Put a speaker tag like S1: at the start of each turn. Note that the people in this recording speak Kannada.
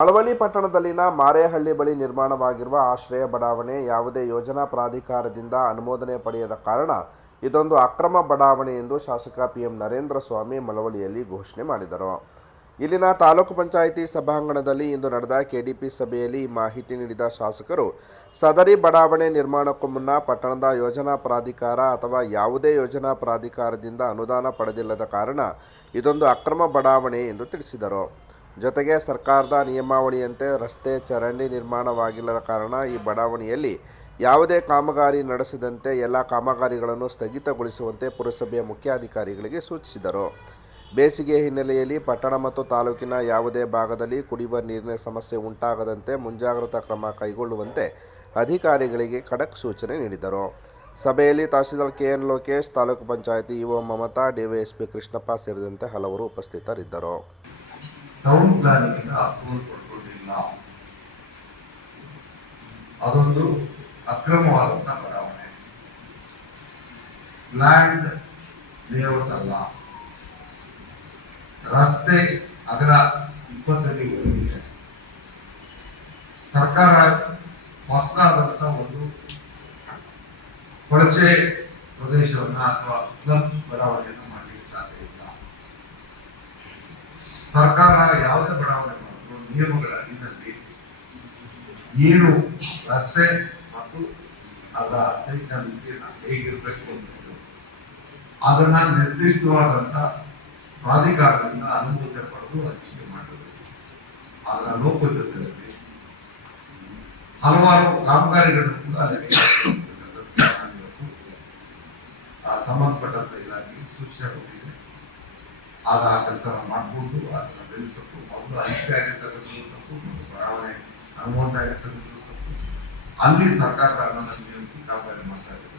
S1: ಮಳವಳ್ಳಿ ಪಟ್ಟಣದಲ್ಲಿನ ಮಾರೇಹಳ್ಳಿ ಬಳಿ ನಿರ್ಮಾಣವಾಗಿರುವ ಆಶ್ರಯ ಬಡಾವಣೆ ಯಾವುದೇ ಯೋಜನಾ ಪ್ರಾಧಿಕಾರದಿಂದ ಅನುಮೋದನೆ ಪಡೆಯದ ಕಾರಣ ಇದೊಂದು ಅಕ್ರಮ ಬಡಾವಣೆ ಎಂದು ಶಾಸಕ ಪಿಎಂ ನರೇಂದ್ರ ಸ್ವಾಮಿ ಮಳವಳಿಯಲ್ಲಿ ಘೋಷಣೆ ಮಾಡಿದರು. ಇಲ್ಲಿನ ತಾಲೂಕು ಪಂಚಾಯಿತಿ ಸಭಾಂಗಣದಲ್ಲಿ ಇಂದು ನಡೆದ ಕೆಡಿಪಿ ಸಭೆಯಲ್ಲಿ ಮಾಹಿತಿ ನೀಡಿದ ಶಾಸಕರು, ಸದರಿ ಬಡಾವಣೆ ನಿರ್ಮಾಣಕ್ಕೂ ಮುನ್ನ ಪಟ್ಟಣದ ಯೋಜನಾ ಪ್ರಾಧಿಕಾರ ಅಥವಾ ಯಾವುದೇ ಯೋಜನಾ ಪ್ರಾಧಿಕಾರದಿಂದ ಅನುದಾನ ಪಡೆದಿಲ್ಲದ ಕಾರಣ ಇದೊಂದು ಅಕ್ರಮ ಬಡಾವಣೆ ಎಂದು ತಿಳಿಸಿದರು. ಜೊತೆಗೆ ಸರ್ಕಾರದ ನಿಯಮಾವಳಿಯಂತೆ ರಸ್ತೆ ಚರಂಡಿ ನಿರ್ಮಾಣವಾಗಿಲ್ಲದ ಕಾರಣ ಈ ಬಡಾವಣೆಯಲ್ಲಿ ಯಾವುದೇ ಕಾಮಗಾರಿ ನಡೆಸದಂತೆ ಎಲ್ಲ ಕಾಮಗಾರಿಗಳನ್ನು ಸ್ಥಗಿತಗೊಳಿಸುವಂತೆ ಪುರಸಭೆಯ ಮುಖ್ಯಾಧಿಕಾರಿಗಳಿಗೆ ಸೂಚಿಸಿದರು. ಬೇಸಿಗೆ ಹಿನ್ನೆಲೆಯಲ್ಲಿ ಪಟ್ಟಣ ಮತ್ತು ತಾಲೂಕಿನ ಯಾವುದೇ ಭಾಗದಲ್ಲಿ ಕುಡಿಯುವ ನೀರಿನ ಸಮಸ್ಯೆ ಉಂಟಾಗದಂತೆ ಮುಂಜಾಗ್ರತಾ ಕ್ರಮ ಕೈಗೊಳ್ಳುವಂತೆ ಅಧಿಕಾರಿಗಳಿಗೆ ಖಡಕ್ ಸೂಚನೆ ನೀಡಿದರು. ಸಭೆಯಲ್ಲಿ tahsildar KN Lokesh, taluk panchayat EO Mamata, DySP Krishnappa ಸೇರಿದಂತೆ ಹಲವರು ಉಪಸ್ಥಿತರಿದ್ದರು.
S2: ಟೌನ್ ಪ್ಲಾನಿಂಗ್ ಅಪ್ರೂವಲ್ ಕೊಡ್ಕೊಂಡಿಲ್ಲ ಅದೊಂದು ಅಕ್ರಮವಾದಂತಹ ಬಡಾವಣೆ ಲ್ಯಾಂಡ್ ಲೇಔಟ್ ಅಲ್ಲ. ರಸ್ತೆ ಅದರ ಇಪ್ಪತ್ತಡಿ ಒಳಗಿದೆ ಸರ್ಕಾರ ಹೊಸದಾದಂತ ಒಂದು ಕೊಳಚೆ ಪ್ರದೇಶವನ್ನ ಅಥವಾ ಸ್ಲಮ್ ಬಡಾವಣೆಯನ್ನು ಮಾಡಲಿಕ್ಕೆ ಸಾಧ್ಯ ಇಲ್ಲ. ಸರ್ಕಾರ ಯಾವುದೇ ಬಡಾವಣೆ ಮಾಡಿದ್ರು ನಿಯಮಗಳ ಹಿನ್ನೆಲೆ ನೀರು, ರಸ್ತೆ ಮತ್ತು ಅದರ ಸೈಟ್ನ ವಿಸ್ತೀರ್ಣ ಹೇಗಿರಬೇಕು ಅನ್ನೋದು ಅದನ್ನ ನಿರ್ದಿಷ್ಟವಾದಂತ ಪ್ರಾಧಿಕಾರದಿಂದ ಅನುಮೋದನೆ ಪಡೆದು ಹಂಚಿಕೆ ಮಾಡಬೇಕು ಅದರ ಲೋಪದದಲ್ಲಿ ಹಲವಾರು ಕಾಮಗಾರಿಗಳು ಕೂಡ ಸಂಬಂಧಪಟ್ಟಂತ ಇಲಾಖೆ ಸೂಚನೆ ಕೊಟ್ಟಿದೆ. ಆಗ ಆ ಕೆಲಸ ಮಾಡ್ಬೋದು ಅದನ್ನು ಬೆಳೆಸಬೇಕು ಮೊದಲು ಹಂಚಿಕೆ ಆಗಿರ್ತಕ್ಕಂಥದ್ದು ತಪ್ಪು ಬಡಾವಣೆ, ಅನುಮೋದನೆ ಆಗಿರ್ತಕ್ಕಂಥದ್ದು ತಪ್ಪು ಅಲ್ಲಿ ಸರ್ಕಾರದ ನಿಲ್ಲಿಸಿ ಮಾಡ್ತಾ ಇದ್ದಾರೆ